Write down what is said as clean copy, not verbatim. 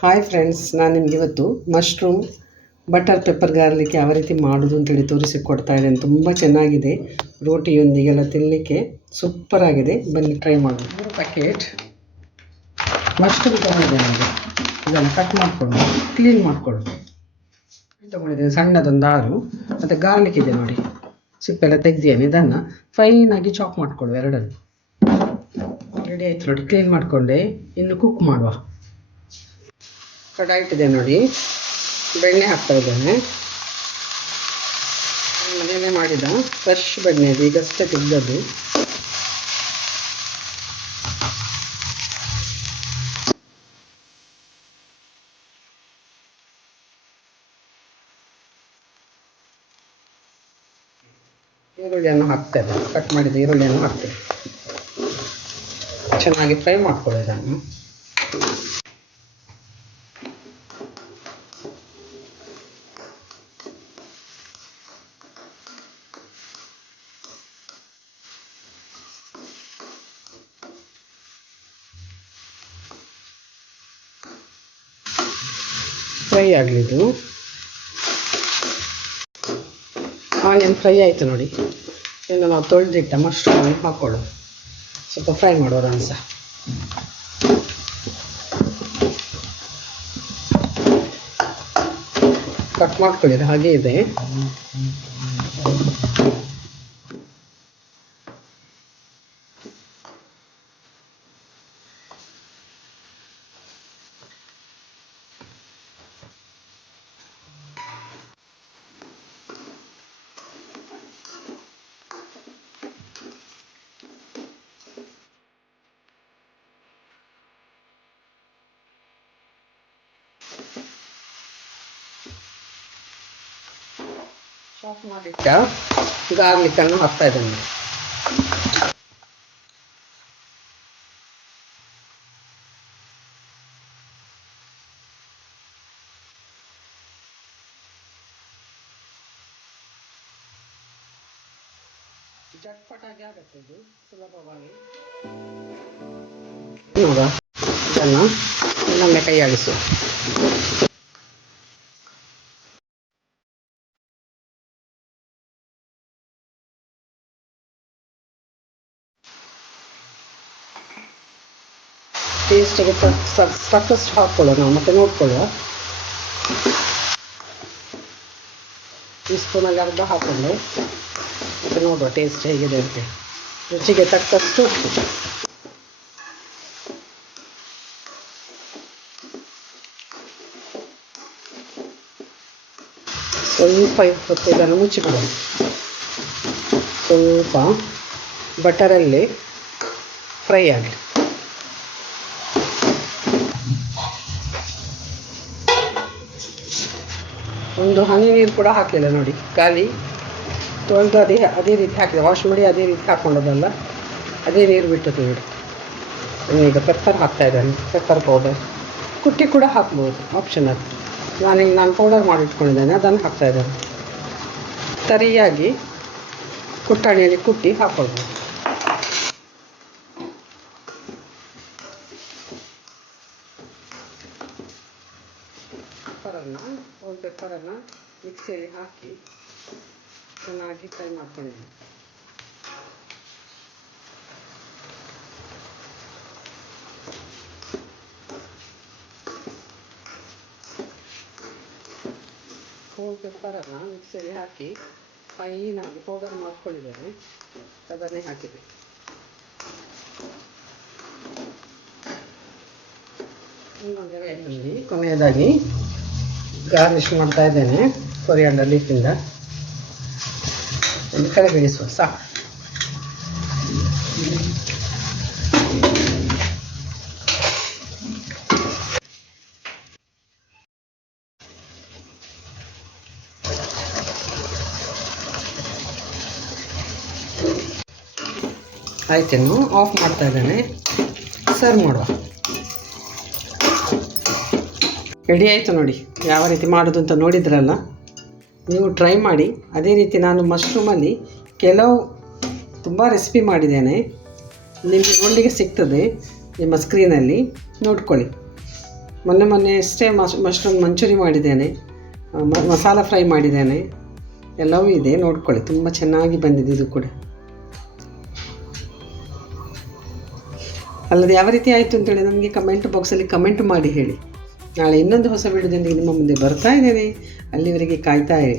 Hi friends, ನಾನು ನಿಮ್ಗೆ ಇವತ್ತು ಮಶ್ರೂಮ್ ಬಟರ್ ಪೆಪ್ಪರ್ ಗಾರ್ಲಿಕ್ ಯಾವ ರೀತಿ ಮಾಡೋದು ಅಂತೇಳಿ ತೋರಿಸಿಕೊಡ್ತಾ ಇದ್ದೇನೆ. ತುಂಬ ಚೆನ್ನಾಗಿದೆ, ರೋಟಿಯೊಂದಿಗೆಲ್ಲ ತಿನ್ನಲಿಕ್ಕೆ ಸೂಪರ್ ಆಗಿದೆ. ಬನ್ನಿ ಟ್ರೈ ಮಾಡೋದು. 3 ಪ್ಯಾಕೆಟ್ ಮಶ್ರೂಮ್ ತೊಗೊಂಡಿದ್ದೇನೆ. ಇದನ್ನು ಕಟ್ ಮಾಡಿಕೊಂಡು ಕ್ಲೀನ್ ಮಾಡಿಕೊಳ್ಳೋದು. ತೊಗೊಂಡಿದ್ದೇನೆ ಸಣ್ಣದೊಂದು 6. ಮತ್ತು ಗಾರ್ಲಿಕ್ ಇದೆ ನೋಡಿ, ಸಿಪ್ಪೆಲ್ಲ ತೆಗೆದಿದ್ದೇನೆ. ಇದನ್ನು ಫೈನಾಗಿ ಚಾಪ್ ಮಾಡಿಕೊಳ್ಳುವ. ಎರಡನ್ನು ರೆಡಿ ಆಯಿತು ನೋಡಿ, ಕ್ಲೀನ್ ಮಾಡಿಕೊಂಡೆ. ಇನ್ನು ಕುಕ್ ಮಾಡುವ. ಕಡಾಯಿ ಇಟ್ಟಿದೆ ನೋಡಿ, ಬೆಣ್ಣೆ ಹಾಕ್ತಾ ಇದ್ದೇನೆ. ಮನೆಯಲ್ಲೇ ಮಾಡಿದ ಫ್ರೆಶ್ ಬೆಣ್ಣೆ ಅದು, ಈಗಷ್ಟೇ ತೆಗೆದದ್ದು. ಈರುಳ್ಳಿಯನ್ನು ಹಾಕ್ತೇವೆ, ಕಟ್ ಮಾಡಿದ ಈರುಳ್ಳಿಯನ್ನು ಹಾಕ್ತೇವೆ. ಚೆನ್ನಾಗಿ ಫ್ರೈ ಮಾಡ್ಕೊಳ್ಳಿ ಇದನ್ನು. ಫ್ರೈ ಆಗಲಿದ್ದು ಆನಿಯನ್ ಫ್ರೈ ಆಯಿತು ನೋಡಿ. ಇನ್ನು ನಾವು ತೊಳೆದಿಟ್ಟ ಮಶ್ರೂಮ್ ಹಾಕ್ಕೊಳ್ಳೋದು. ಸ್ವಲ್ಪ ಫ್ರೈ ಮಾಡೋದು ಸಹ. ಕಟ್ ಮಾಡ್ಕೊಳ್ಳಿ, ಹಾಗೆ ಇದೆ. ಚಾಪ್ ಮಾಡಿಟ್ಟ ಗಾರ್ಲಿಕ್ಕನ್ನು ಹಾಕ್ತಾ ಇದ್ದೇನೆ. ಚಟ್ಪಟಾಗಿ ಆಗುತ್ತೆ ಇದು, ಸುಲಭವಾಗಿ. ನೋಡ, ಇದನ್ನು ಇನ್ನೊಮ್ಮೆ ಕೈ ಆಡಿಸು. ಟೇಸ್ಟಿಗೆ ಸಾಕಷ್ಟು ಹಾಕ್ಕೊಳ್ಳೋಣ, ಮತ್ತೆ ನೋಡ್ಕೊಳ್ಳುವ. ಈ ಸ್ಪೂನಲ್ಲಿ ಅರ್ಧ ಹಾಕ್ಕೊಂಡು ಮತ್ತೆ ನೋಡುವ ಟೇಸ್ಟ್ ಹೇಗಿದೆ ಅಂತ. ರುಚಿಗೆ ತಕ್ಕಷ್ಟು ಸ್ವಲ್ಪ ಹೊತ್ತು ಇದನ್ನು ಮುಚ್ಚಿಬಿಡೋಣ. ಸ್ವಲ್ಪ ಬಟರಲ್ಲಿ ಫ್ರೈ ಆಗಲಿ. ಒಂದು ಹನಿ ನೀರು ಕೂಡ ಹಾಕಲಿಲ್ಲ ನೋಡಿ, ಖಾಲಿ ತೊಳೆದು ಅದೇ ರೀತಿ ಹಾಕಿದೆ. ವಾಶ್ ಮಾಡಿ ಅದೇ ರೀತಿ ಹಾಕ್ಕೊಂಡದಲ್ಲ, ಅದೇ ನೀರು ಬಿಟ್ಟದ್ದು ನೋಡಿ. ಈಗ ಪೆಪ್ಪರ್ ಹಾಕ್ತಾ ಇದ್ದಾನೆ, ಪೆಪ್ಪರ್ ಪೌಡರ್. ಕುಟ್ಟಿ ಕೂಡ ಹಾಕ್ಬೋದು, ಆಪ್ಷನಲ್. ನಾನು ಪೌಡರ್ ಮಾಡಿ ಇಟ್ಕೊಂಡಿದ್ದೇನೆ, ಅದನ್ನು ಹಾಕ್ತಾ ಇದ್ದೇನೆ. ಸರಿಯಾಗಿ ಕುಟ್ಟಾಣಿಯಲ್ಲಿ ಕುಟ್ಟಿ ಹಾಕ್ಕೊಳ್ಬೋದು. ಪೆಪ್ಪರನ್ನು ಮಿಕ್ಸಿಯಲ್ಲಿ ಹಾಕಿ ಚೆನ್ನಾಗಿ ಫ್ರೈ ಮಾಡ್ಕೊಂಡಿದ್ದೀನಿ. ಹೋಲ್ ಪೆಪ್ಪರನ್ನು ಮಿಕ್ಸಿಯಲ್ಲಿ ಹಾಕಿ ಫೈನಾಗಿ ಪೌಡರ್ ಮಾಡ್ಕೊಂಡಿದ್ದೇನೆ, ಅದನ್ನೇ ಹಾಕಿದೆ. ಇನ್ನೊಂದು ಎಲೆಯಲ್ಲಿ ಕೊನೆಯದಾಗಿ ಗಾರ್ನಿಷ್ ಮಾಡ್ತಾ ಇದ್ದೇನೆ ಕೊರಿಯಾಂಡರ್ ಲೀಫಿಂದ. ಒಂದು ಕೆಳಗಿಳಿಸುವ ಸಾಕು. ಆಯ್ತೇನು, ಆಫ್ ಮಾಡ್ತಾ ಇದ್ದೇನೆ. ಸರ್ವ್ ಮಾಡುವ. ರೆಡಿ ಆಯಿತು ನೋಡಿ, ಯಾವ ರೀತಿ ಮಾಡೋದು ಅಂತ ನೋಡಿದ್ರಲ್ಲ. ನೀವು ಟ್ರೈ ಮಾಡಿ. ಅದೇ ರೀತಿ ನಾನು ಮಶ್ರೂಮಲ್ಲಿ ಕೆಲವು ತುಂಬ ರೆಸಿಪಿ ಮಾಡಿದ್ದೇನೆ, ನಿಮಗೆ ನೋಡಲಿಕ್ಕೆ ಸಿಗ್ತದೆ ನಿಮ್ಮ ಸ್ಕ್ರೀನಲ್ಲಿ, ನೋಡ್ಕೊಳ್ಳಿ. ಮೊನ್ನೆ ಅಷ್ಟೇ ಮಶ್ರೂಮ್ ಮಂಚೂರಿ ಮಾಡಿದ್ದೇನೆ, ಮಸಾಲ ಫ್ರೈ ಮಾಡಿದ್ದೇನೆ, ಎಲ್ಲವೂ ಇದೆ ನೋಡ್ಕೊಳ್ಳಿ. ತುಂಬ ಚೆನ್ನಾಗಿ ಬಂದಿದೆ ಇದು ಕೂಡ. ಅಲ್ಲದೆ ಯಾವ ರೀತಿ ಆಯಿತು ಅಂತೇಳಿ ನನಗೆ ಕಮೆಂಟ್ ಬಾಕ್ಸಲ್ಲಿ ಕಮೆಂಟ್ ಮಾಡಿ ಹೇಳಿ. ನಾಳೆ ಇನ್ನೊಂದು ಹೊಸ ವಿಡಿಯೋದೊಂದಿಗೆ ನಿಮ್ಮ ಮುಂದೆ ಬರ್ತಾ ಇದ್ದೇನೆ. ಅಲ್ಲಿವರೆಗೆ ಕಾಯ್ತಾ ಇರಿ.